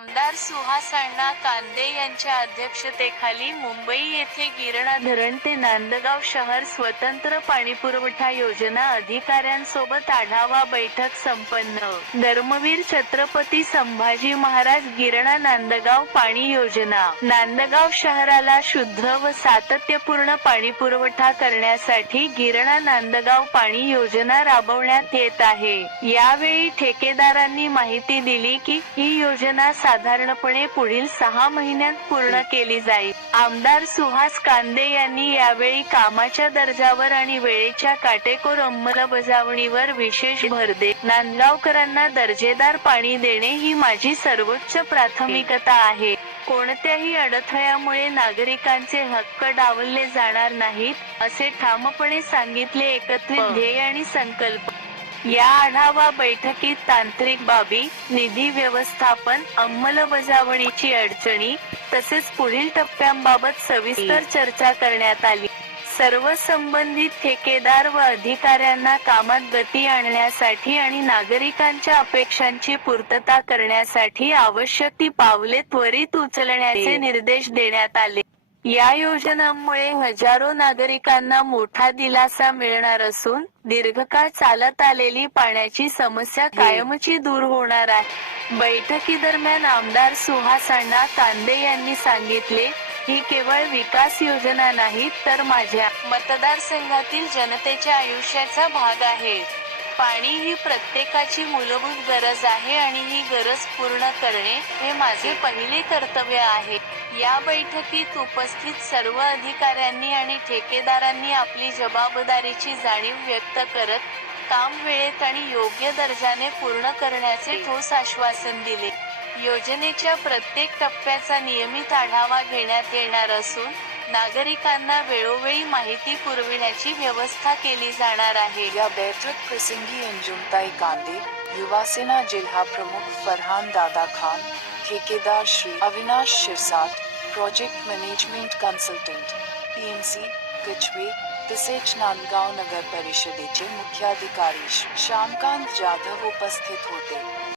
आमदार सुहास अण्णा कांदे यांच्या अध्यक्षतेखाली मुंबई येथे गिरणा धरण ते नांदगाव शहर स्वतंत्र पाणीपुरवठा योजना अधिकाऱ्यांसोबत आढावा बैठक संपन्न. धर्मवीर छत्रपती संभाजी महाराज गिरणा नांदगाव पाणी योजना. नांदगाव शहराला शुद्ध व सातत्यपूर्ण पाणी पुरवठा करण्यासाठी गिरणा नांदगाव पाणी योजना राबवण्यात येत आहे. यावेळी ठेकेदारांनी माहिती दिली की ही योजना साधारणपणे पुढील सहा महिन्यात पूर्ण केली जाईल. आमदार सुहास कांदे यांनी यावेळी कामाच्या दर्जावर आणि वेळेच्या काटेकोर अंमलबजावणीवर विशेष भर देत नांदगावकरांना दर्जेदार पाणी देणे ही माझी सर्वोच्च प्राथमिकता आहे. कोणत्याही अडथळ्यामुळे नागरिकांचे हक्क डावलले जाणार नाहीत असे ठामपणे सांगितले एकत्रित ध्येय आणि संकल्प. या आढावा बैठकीत तांत्रिक बाबी निधी व्यवस्थापन अंमलबजावणीची अडचणी तसेच पुढील टप्प्यांबाबत सविस्तर चर्चा करण्यात आली. सर्व संबंधित ठेकेदार व अधिकाऱ्यांना कामात गती आणण्यासाठी आणि नागरिकांच्या अपेक्षांची पूर्तता करण्यासाठी आवश्यक ती पावले त्वरित उचलण्याचे निर्देश देण्यात आले. या योजनांमुळे हजारो नागरिकांना मोठा दिलासा मिळणार असून दीर्घकाळ चालत आलेली पाण्याची समस्या कायमची दूर होणार आहे. बैठकीदरम्यान आमदार सुहास अण्णा कांदे यांनी सांगितले ही केवळ विकास योजना नाही तर माझ्या मतदारसंघातील जनतेच्या आयुष्याचा भाग आहे. पाणी ही प्रत्येकाची मूलभूत गरज आहे आणि ही गरज पूर्ण करणे हे माझे पहिले कर्तव्य आहे. या बैठकीत उपस्थित सर्व अधिकाऱ्यांनी आणि ठेकेदारांनी आपली जबाबदारीची जाणीव व्यक्त करत काम वेळेत आणि योग्य दर्जाने पूर्ण करण्याचे ठोस आश्वासन दिले. योजनेच्या प्रत्येक टप्प्याचा नियमित आढावा घेण्यात येणार असून नागरिकांना वेळोवेळी माहिती पुरविण्याची व्यवस्था केली जाणार आहे. या बैठक प्रसंगी अंजुमताई कांदे युवासेना जिल्हा प्रमुख फरहान दादा खान ठेकेदार Shri Avinash Shirsat project management consultant PMC Kachhave तसेच नांदगाव नगर परिषदेचे मुख्याधिकारी श्यामकांत जाधव उपस्थित होते.